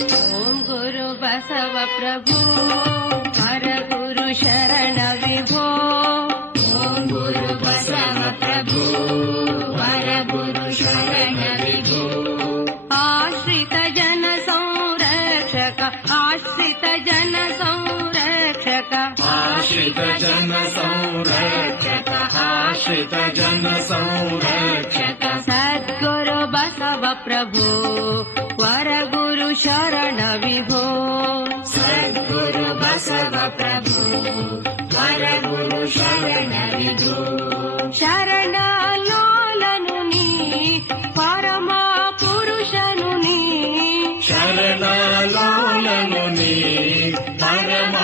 ಓಂ ಗುರು ಬಸವ ಪ್ರಭು ಹರ ಗುರು ಶರಣ ವಿಭೋ. ಓಂ ಗುರು ಬಸವ ಪ್ರಭು ಹರ ಗುರು ಶರಣ ವಿಭೋ. ಆಶ್ರಿತ ಜನ ಸಂರಕ್ಷಕ ಆಶ್ರಿತ ಜನ ಸಂರಕ್ಷಕ ಆಶ್ರಿತ ಜನ ಸಂರಕ್ಷಕ ಆಶ್ರಿತ ಜನ ಸಂರಕ್ಷಕ ಸದ್ಗುರು ಬಸವ ಪ್ರಭು ವರ ಗುರು ಶರಣ ವಿಭೋ. ಸದ್ಗುರು ಬಸವ ಪ್ರಭು ವರ ಗುರು ಶರಣ ವಿಭೋ. ಶರಣ ಲೋಲನು ನೀ ಪರಮ ಪುರುಷನು ನೀ. ಶರಣ ಲೋಲನು ನೀ ಪರಮ